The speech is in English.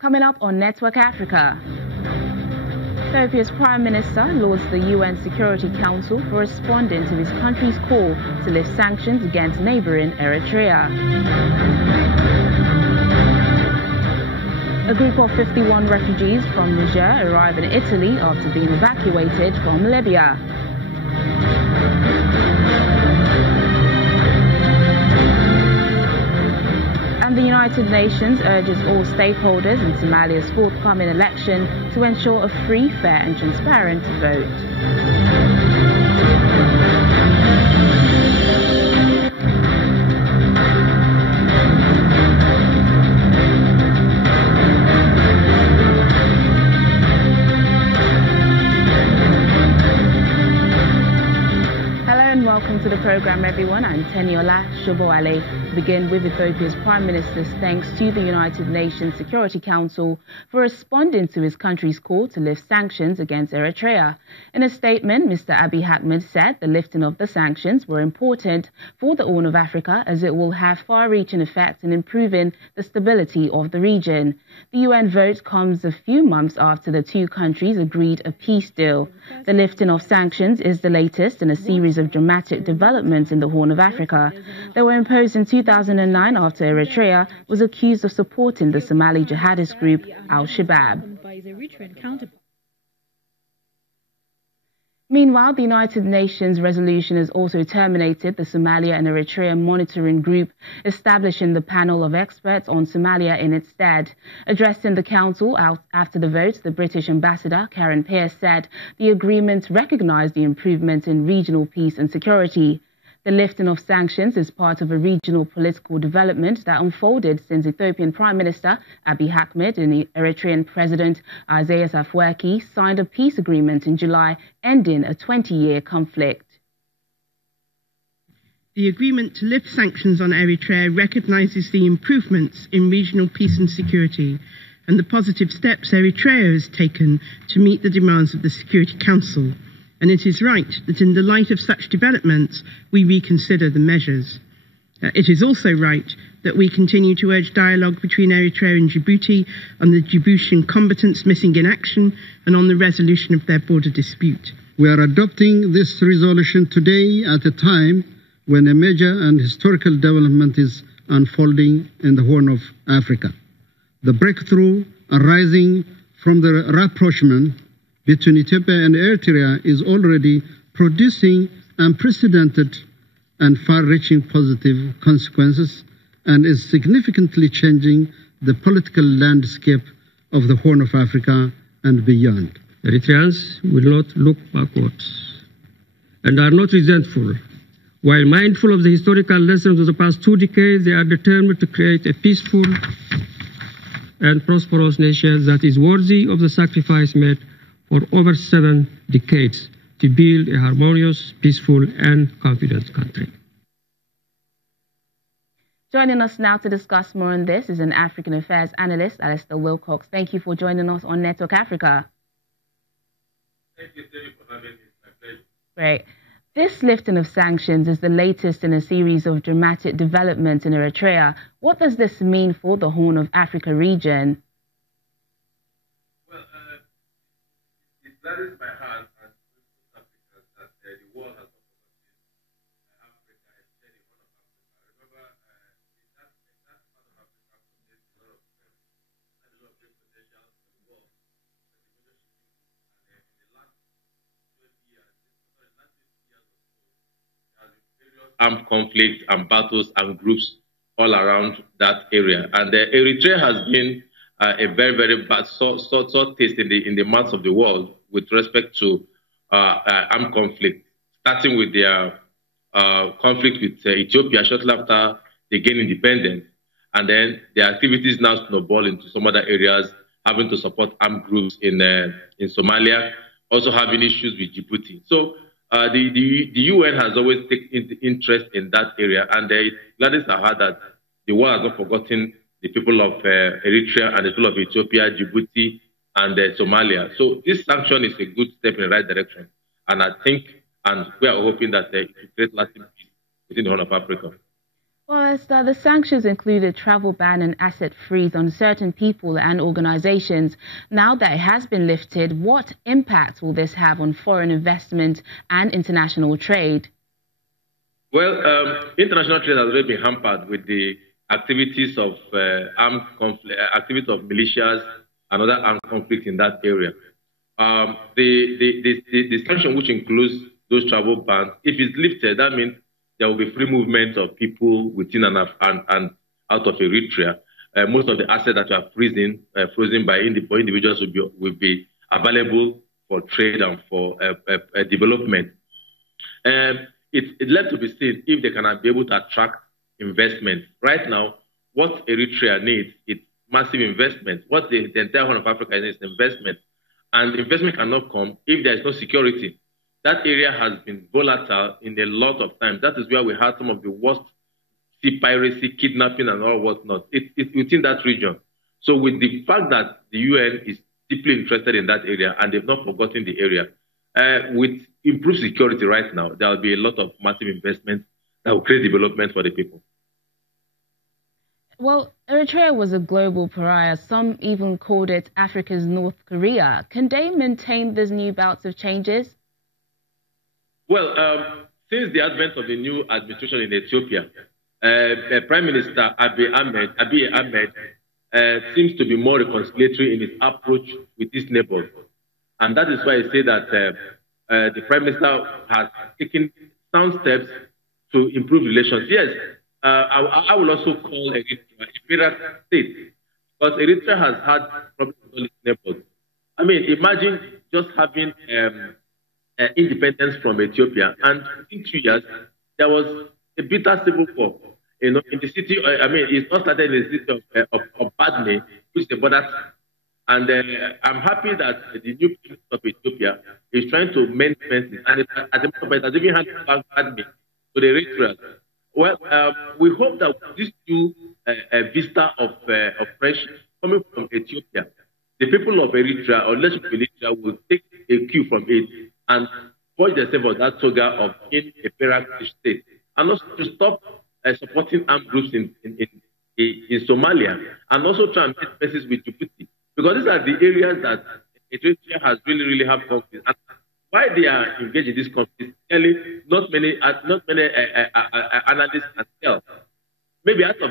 Coming up on Network Africa, Ethiopia's Prime Minister lauds the UN Security Council for responding to his country's call to lift sanctions against neighboring Eritrea. A group of 51 refugees from Niger arrive in Italy after being evacuated from Libya. And the United Nations urges all stakeholders in Somalia's forthcoming election to ensure a free, fair and transparent vote. Welcome to the program, everyone. I'm Teniola Shoboale. To begin with Ethiopia's Prime Minister's thanks to the United Nations Security Council for responding to his country's call to lift sanctions against Eritrea. In a statement, Mr. Abiy Ahmed said the lifting of the sanctions were important for the Horn of Africa as it will have far-reaching effects in improving the stability of the region. The UN vote comes a few months after the two countries agreed a peace deal. The lifting of sanctions is the latest in a series of dramatic developments in the Horn of Africa. They were imposed in 2009 after Eritrea was accused of supporting the Somali jihadist group Al-Shabaab. Meanwhile, the United Nations resolution has also terminated the Somalia and Eritrea monitoring group, establishing the panel of experts on Somalia in its stead. Addressing the Council after the vote, the British ambassador, Karen Pierce, said the agreement recognized the improvements in regional peace and security. The lifting of sanctions is part of a regional political development that unfolded since Ethiopian Prime Minister Abiy Ahmed and the Eritrean President Isaias Afwerki signed a peace agreement in July, ending a 20-year conflict. The agreement to lift sanctions on Eritrea recognizes the improvements in regional peace and security and the positive steps Eritrea has taken to meet the demands of the Security Council. And it is right that in the light of such developments, we reconsider the measures. It is also right that we continue to urge dialogue between Eritrea and Djibouti on the Djiboutian combatants missing in action and on the resolution of their border dispute. We are adopting this resolution today at a time when a major and historical development is unfolding in the Horn of Africa. The breakthrough arising from the rapprochement between Ethiopia and Eritrea is already producing unprecedented and far-reaching positive consequences and is significantly changing the political landscape of the Horn of Africa and beyond. Eritreans will not look backwards and are not resentful. While mindful of the historical lessons of the past 2 decades, they are determined to create a peaceful and prosperous nation that is worthy of the sacrifice made for over 7 decades to build a harmonious, peaceful and confident country. Joining us now to discuss more on this is an African Affairs analyst, Alistair Wilcox. Thank you for joining us on Network Africa. Thank you for having me. It's my pleasure. Great. This lifting of sanctions is the latest in a series of dramatic developments in Eritrea. What does this mean for the Horn of Africa region? That is my heart as Africa that the world has not forgotten Africa, especially one of Africa. Remember, in that part of Africa contains a lot of great potential for the world. And in the last 20 years, or so, there has been various armed conflicts and battles and groups all around that area. And Eritrea has been a very, very bad sore taste in the mouths of the world with respect to armed conflict, starting with their conflict with Ethiopia shortly after they gained independence. And then their activities now snowball into some other areas, having to support armed groups in Somalia, also having issues with Djibouti. So the UN has always taken interest in that area, and it gladdens our heart that the world has not forgotten the people of Eritrea and the people of Ethiopia, Djibouti, and Somalia. So this sanction is a good step in the right direction. And I think, and we are hoping that it will create lasting peace within the Horn of Africa. Well, Esther, the sanctions included travel ban and asset freeze on certain people and organizations. Now that it has been lifted, what impact will this have on foreign investment and international trade? Well, international trade has already been hampered with the activities of armed conflict, activities of militias and other armed conflict in that area. The sanction, which includes those travel bans, if it's lifted, that means there will be free movement of people within and out of Eritrea. Most of the assets that are frozen by individuals will be available for trade and for development. It's left to be seen if they can be able to attract investment. Right now, what Eritrea needs is massive investment. What the entire Horn of Africa needs is investment. And investment cannot come if there is no security. That area has been volatile in a lot of times. That is where we had some of the worst sea piracy, kidnapping, and all whatnot. It's within that region. So with the fact that the UN is deeply interested in that area and they've not forgotten the area, with improved security right now, there will be a lot of massive investment that will create development for the people. Well, Eritrea was a global pariah. Some even called it Africa's North Korea. Can they maintain these new bouts of changes? Well, since the advent of the new administration in Ethiopia, Prime Minister Abiy Ahmed seems to be more reconciliatory in his approach with his neighbors. And that is why I say that the Prime Minister has taken sound steps to improve relations. Yes, I will also call Eritrea a miracle state, because Eritrea has had problems with its neighbors. I mean, imagine just having independence from Ethiopia, and in 2 years, there was a bitter civil war. You know, in the city, it's not started in the city of Badme, which is the border. And I'm happy that the new president of Ethiopia is trying to mend fences, and at the moment, has even handed back Badme to the Eritreans. Well, we hope that this new vista of friendship coming from Ethiopia, the people of Eritrea, or less of Eritrea, will take a cue from it and forge themselves on that toga of in a parallel state, and also to stop supporting armed groups in Somalia, and also try and make peace with Djibouti, because these are the areas that Eritrea has really have conflict. And why they are engaged in this conflict, clearly not many analysts can tell. Maybe out of